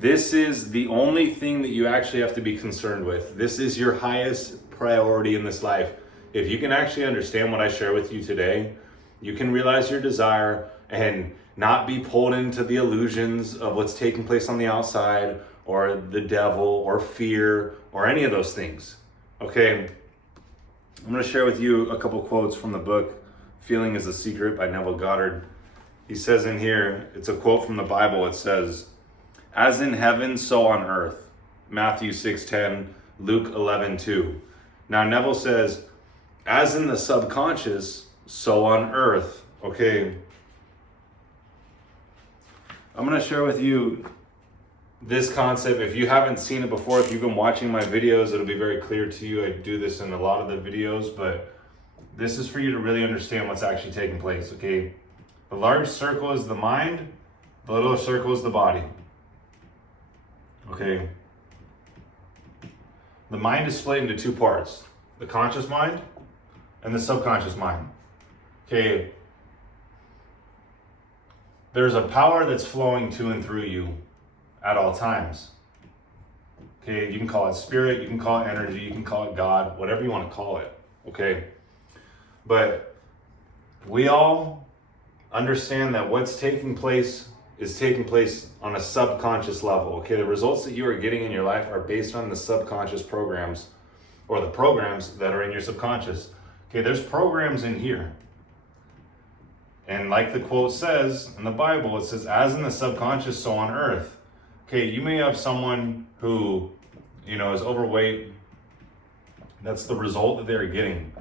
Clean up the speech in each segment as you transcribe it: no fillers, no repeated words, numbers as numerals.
This is the only thing that you actually have to be concerned with. This is your highest priority in this life. If you can actually understand what I share with you today, you can realize your desire and not be pulled into the illusions of what's taking place on the outside or the devil or fear or any of those things. Okay, I'm going to share with you a couple quotes from the book Feeling is a Secret by Neville Goddard. He says in here, it's a quote from the Bible. It says, "As in heaven, so on earth." Matthew 6:10, Luke 11:2. Now Neville says, as in the subconscious, so on earth. Okay. I'm going to share with you this concept. If you haven't seen it before, if you've been watching my videos, it'll be very clear to you. I do this in a lot of the videos, but this is for you to really understand what's actually taking place, okay? The large circle is the mind, the little circle is the body. Okay. The mind is split into two parts, the conscious mind and the subconscious mind. Okay. There's a power that's flowing to and through you at all times. Okay, you can call it spirit, you can call it energy, you can call it God, whatever you want to call it. Okay. But we all understand that what's taking place is taking place on a subconscious level. Okay, the results that you are getting in your life are based on the subconscious programs or the programs that are in your subconscious. Okay, there's programs in here. And like the quote says in the Bible, it says, as in the subconscious, so on earth. Okay, you may have someone who, is overweight. That's the result that they're getting.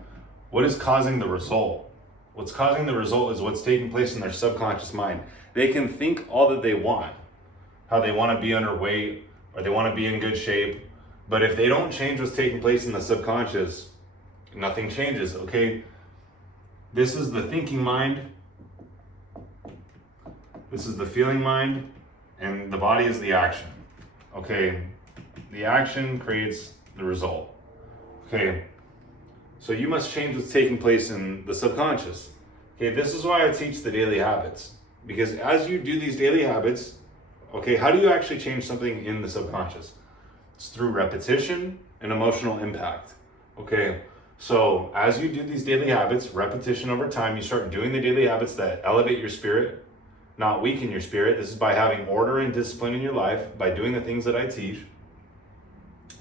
What is causing the result? What's causing the result is what's taking place in their subconscious mind. They can think all that they want, how they want to be underweight or they want to be in good shape. But if they don't change what's taking place in the subconscious, nothing changes, okay? This is the thinking mind. This is the feeling mind. And the body is the action, okay? The action creates the result, okay? So you must change what's taking place in the subconscious. Okay, this is why I teach the daily habits. Because as you do these daily habits, okay, how do you actually change something in the subconscious? It's through repetition and emotional impact. Okay, so as you do these daily habits, repetition over time, you start doing the daily habits that elevate your spirit, not weaken your spirit. This is by having order and discipline in your life, by doing the things that I teach.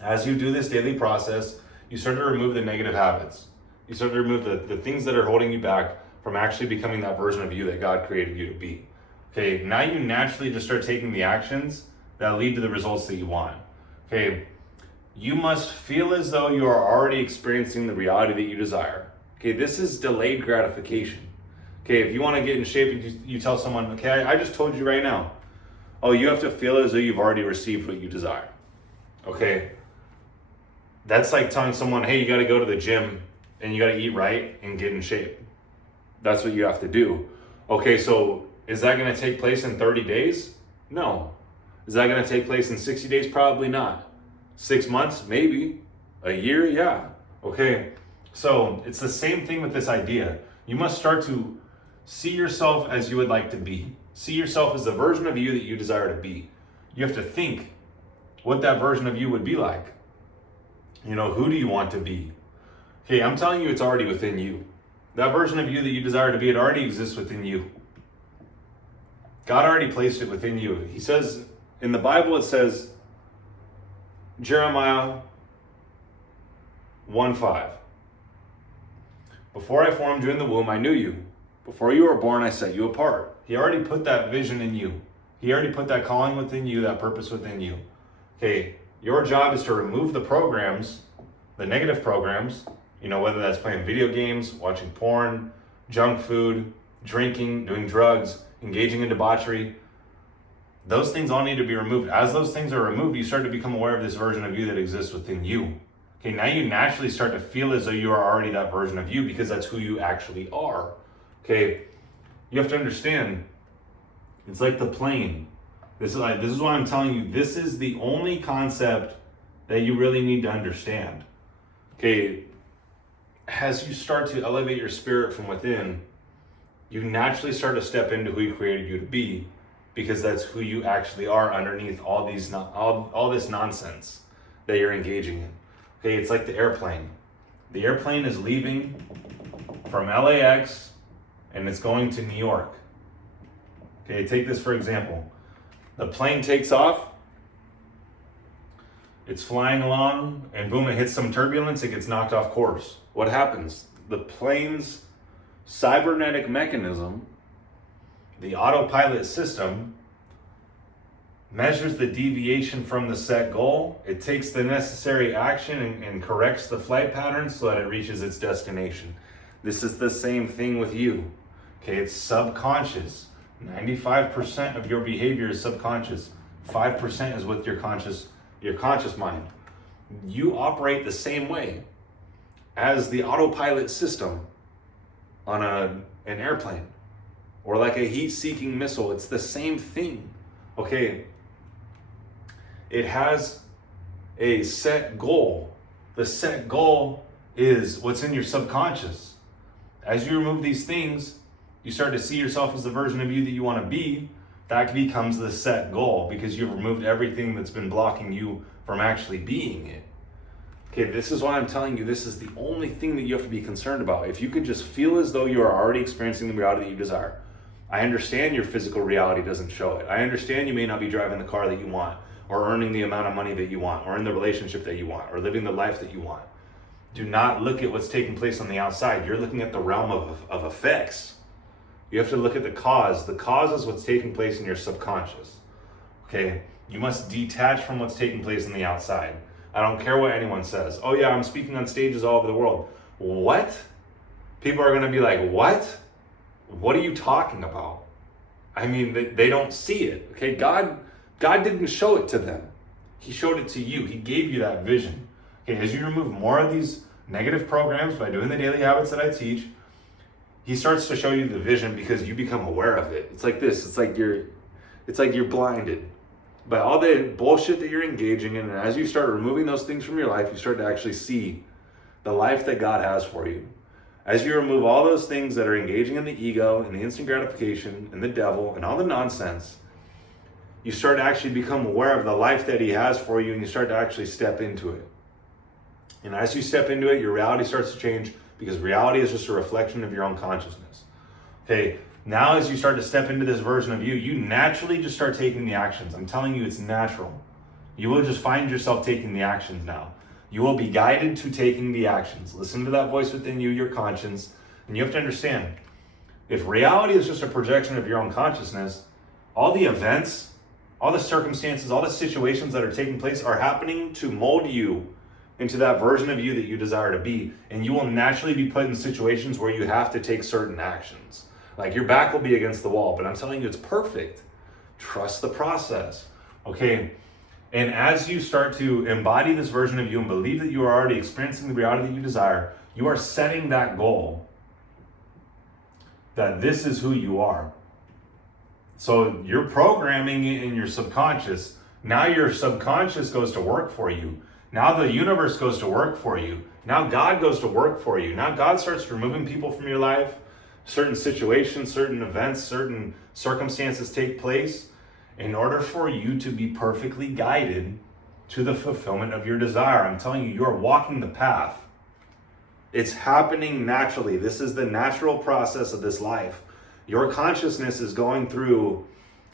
As you do this daily process, you start to remove the negative habits. You start to remove the things that are holding you back from actually becoming that version of you that God created you to be. Okay, now you naturally just start taking the actions that lead to the results that you want. Okay, you must feel as though you are already experiencing the reality that you desire. Okay, this is delayed gratification. Okay, if you want to get in shape, you tell someone, okay, I just told you right now. Oh, you have to feel as though you've already received what you desire. Okay, that's like telling someone, hey, you got to go to the gym and you got to eat right and get in shape. That's what you have to do. Okay, so is that going to take place in 30 days? No. Is that going to take place in 60 days? Probably not. 6 months? Maybe. A year? Yeah. Okay, so it's the same thing with this idea. You must start to see yourself as you would like to be. See yourself as the version of you that you desire to be. You have to think what that version of you would be like. Who do you want to be? Okay, I'm telling you, it's already within you. That version of you that you desire to be, it already exists within you. God already placed it within you. He says, in the Bible, it says, Jeremiah 1:5. Before I formed you in the womb, I knew you. Before you were born, I set you apart. He already put that vision in you. He already put that calling within you, that purpose within you. Okay, your job is to remove the programs, the negative programs, whether that's playing video games, watching porn, junk food, drinking, doing drugs, engaging in debauchery. Those things all need to be removed. As those things are removed, you start to become aware of this version of you that exists within you. Okay, now you naturally start to feel as though you are already that version of you because that's who you actually are. Okay, you have to understand, it's like the plane. This is why I'm telling you, this is the only concept that you really need to understand. Okay, as you start to elevate your spirit from within, you naturally start to step into who He created you to be. because that's who you actually are underneath all this nonsense that you're engaging in. Okay, it's like the airplane. The airplane is leaving from LAX and it's going to New York. Okay, take this for example. The plane takes off, it's flying along, and boom, it hits some turbulence, it gets knocked off course. What happens? The plane's cybernetic mechanism, the autopilot system, measures the deviation from the set goal. It takes the necessary action and corrects the flight pattern so that it reaches its destination. This is the same thing with you. Okay, it's subconscious. 95% of your behavior is subconscious. 5% is with your conscious mind. You operate the same way as the autopilot system on an airplane or like a heat-seeking missile. It's the same thing. Okay, it has a set goal. The set goal is what's in your subconscious. As you remove these things, you start to see yourself as the version of you that you want to be. That becomes the set goal because you've removed everything that's been blocking you from actually being it. Okay, this is why I'm telling you this is the only thing that you have to be concerned about. If you could just feel as though you are already experiencing the reality that you desire. I understand your physical reality doesn't show it. I understand you may not be driving the car that you want, or earning the amount of money that you want, or in the relationship that you want, or living the life that you want. Do not look at what's taking place on the outside. You're looking at the realm of effects. You have to look at the cause. The cause is what's taking place in your subconscious. Okay? You must detach from what's taking place on the outside. I don't care what anyone says. Oh yeah, I'm speaking on stages all over the world. What? People are going to be like, what? What are you talking about? I mean, they don't see it. Okay? God didn't show it to them. He showed it to you. He gave you that vision. Okay? As you remove more of these negative programs by doing the daily habits that I teach, he starts to show you the vision because you become aware of it. It's like this. It's like you're blinded by all the bullshit that you're engaging in. And as you start removing those things from your life, you start to actually see the life that God has for you. As you remove all those things that are engaging in the ego and the instant gratification and the devil and all the nonsense, you start to actually become aware of the life that he has for you, and you start to actually step into it. And as you step into it, your reality starts to change, because reality is just a reflection of your own consciousness. Okay, now as you start to step into this version of you, you naturally just start taking the actions. I'm telling you, it's natural. You will just find yourself taking the actions now. You will be guided to taking the actions. Listen to that voice within you, your conscience, and you have to understand, if reality is just a projection of your own consciousness, all the events, all the circumstances, all the situations that are taking place are happening to mold you into that version of you that you desire to be. And you will naturally be put in situations where you have to take certain actions. Like your back will be against the wall, but I'm telling you, it's perfect. Trust the process. Okay. And as you start to embody this version of you and believe that you are already experiencing the reality that you desire, you are setting that goal that this is who you are. So you're programming it in your subconscious. Now your subconscious goes to work for you. Now the universe goes to work for you. Now God goes to work for you. Now God starts removing people from your life. Certain situations, certain events, certain circumstances take place in order for you to be perfectly guided to the fulfillment of your desire. I'm telling you, you're walking the path. It's happening naturally. This is the natural process of this life. Your consciousness is going through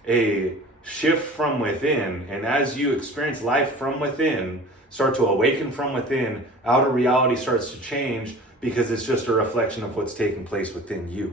a shift from within, and as you experience life from within, start to awaken from within, outer reality starts to change because it's just a reflection of what's taking place within you.